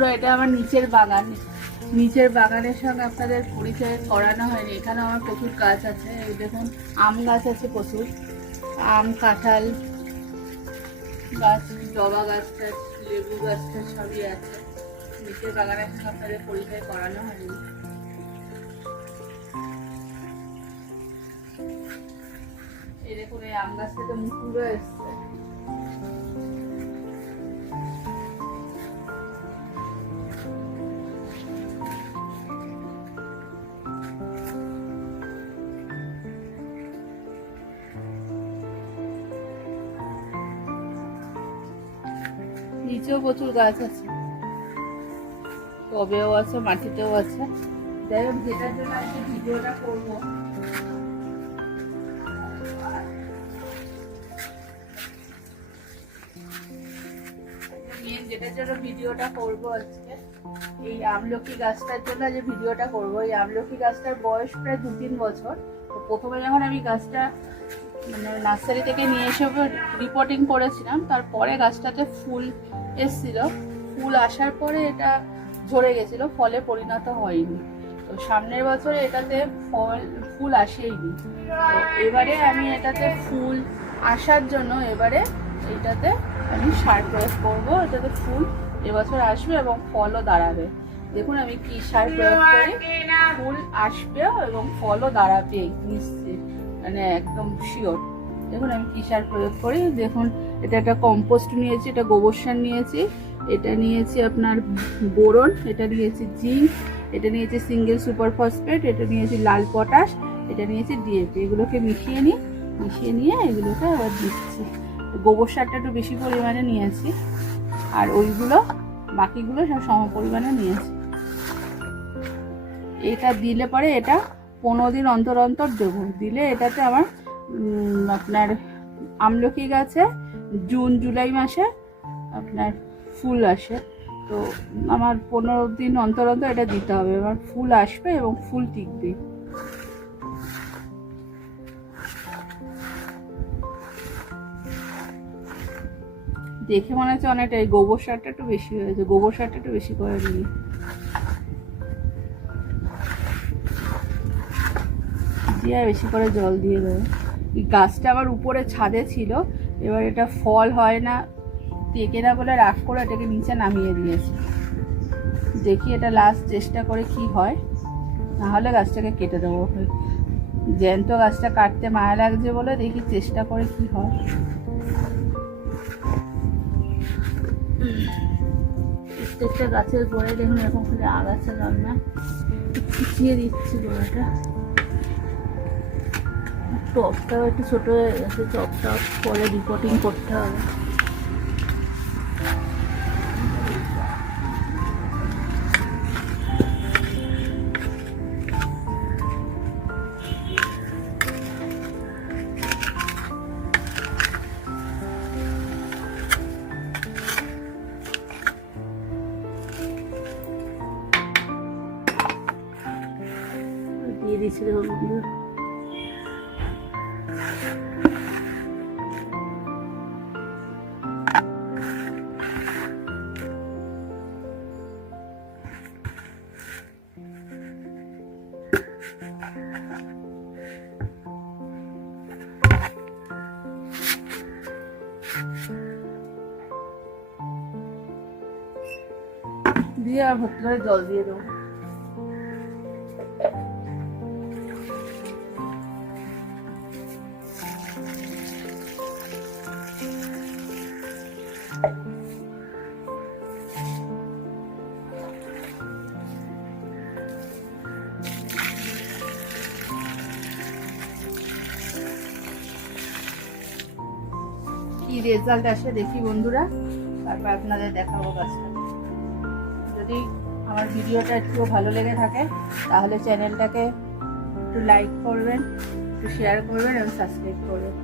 বন্ধুরা, এটা আমার নিচের বাগান। নিচের বাগানের সঙ্গে আপনাদের পরিচয় করানো হয়নি। এখানে আমার প্রচুর গাছ আছে। এই দেখুন, আম গাছ আছে প্রচুর, আম, কাঁঠাল গাছ, জবা গাছ টাছ, লেবু গাছ টাছ সবই আছে। নিচের বাগানের সঙ্গে আপনাদের পরিচয় করানো হয়নি। এই দেখুন, এই আম গাছ থেকে মুকুলও এসছে। নিচেও প্রচুর গাছ আছে, টবেও আছে, মাটিতেও আছে। যাই হোক, যেটার জন্য আজকে ভিডিওটা করবো, যেটার জন্য ভিডিওটা করবো আজকে, এই আমলকি গাছটার জন্য যে ভিডিওটা করবো। এই আমলকি গাছটার বয়স প্রায় 2-3 বছর। তো প্রথমে যখন আমি গাছটা মানে নার্সারি থেকে নিয়ে এসে রিপোর্টিং করেছিলাম, তারপরে গাছটাতে ফুল এসছিল। ফুল আসার পরে এটা ঝরে গেছিল, ফলে পরিণত হয়নি। তো সামনের বছরে এটাতে ফুল আসেইনি। তো এবারে আমি এটাতে ফুল আসার জন্য এবারে এটাতে আমি সার প্রয়োগ করবো। এটাতে ফুল এবছর আসবে এবং ফলও দাঁড়াবে। দেখুন আমি কি সার প্রয়োগ করি, ফুল আসবে এবং ফলও দাঁড়াবে নিশ্চিত, মানে একদম শিওর। দেখুন আমি কি সার প্রয়োগ করি। দেখুন, এটা একটা কম্পোস্ট নিয়েছি, এটা গোবর সার নিয়েছি, এটা নিয়েছি আপনার বোরন, এটা নিয়েছি জিঙ্ক, এটা নিয়েছি সিঙ্গেল সুপার ফসফেট, এটা নিয়েছি লাল পটাশ, এটা নিয়েছি ডিএপি। এগুলোকে মিশিয়ে নিয়ে এগুলোকে আবার দিচ্ছি। গোবর সারটা একটু বেশি পরিমাণে নিয়েছি, আর ওইগুলো বাকিগুলো সব সম পরিমাণে নিয়েছি। এটা দিলে পরে এটা 15 দিন অন্তর অন্তর দেবো। দিলে এটাতে আমার আপনার আমলকি গাছে জুন জুলাই মাসে আপনার ফুল আসে। তো আমার 15 দিন অন্তর অন্তর এটা দিতে হবে। আমার ফুল আসবে এবং ফুল টিকবে। দেখে মনে হচ্ছে অনেকটাই, গোবর সারটা একটু বেশি হয়েছে, গোবর সারটা একটু বেশি করে দিই। দিয়ে বেশি করে জল দিয়ে দেবো। এই গাছটা আবার উপরে ছাদে ছিল, এবার এটা ফল হয় না, টেকে না বলে রাগ করে এটাকে নিচে নামিয়ে দিয়েছি। দেখি এটা লাস্ট চেষ্টা করে কি হয়, নাহলে গাছটাকে কেটে দেবো। জ্যান্ত গাছটা কাটতে মায়া লাগছে বলে দেখি চেষ্টা করে কি হয়। প্রত্যেকটা গাছের গোড়ায় দেখুন এরকম করে আগাছা জন্মা, ছিটিয়ে দিচ্ছি গোড়াটা। টপটাও একটু ছোট হয়ে গেছে, টপটাও পরে রিপোর্টিং করতে হবে। দিয়ে দিচ্ছি দেখুন, দিয়ে আর ভর্তি করে জল দিয়ে দেবো। কি রেজাল্ট আসে দেখি বন্ধুরা, তারপর আপনাদের দেখাবো গাছটা। যদি আমার ভিডিওটা একটু ভালো লেগে থাকে তাহলে চ্যানেলটাকে একটু লাইক করবেন, একটু শেয়ার করবেন এবং সাবস্ক্রাইব করবেন।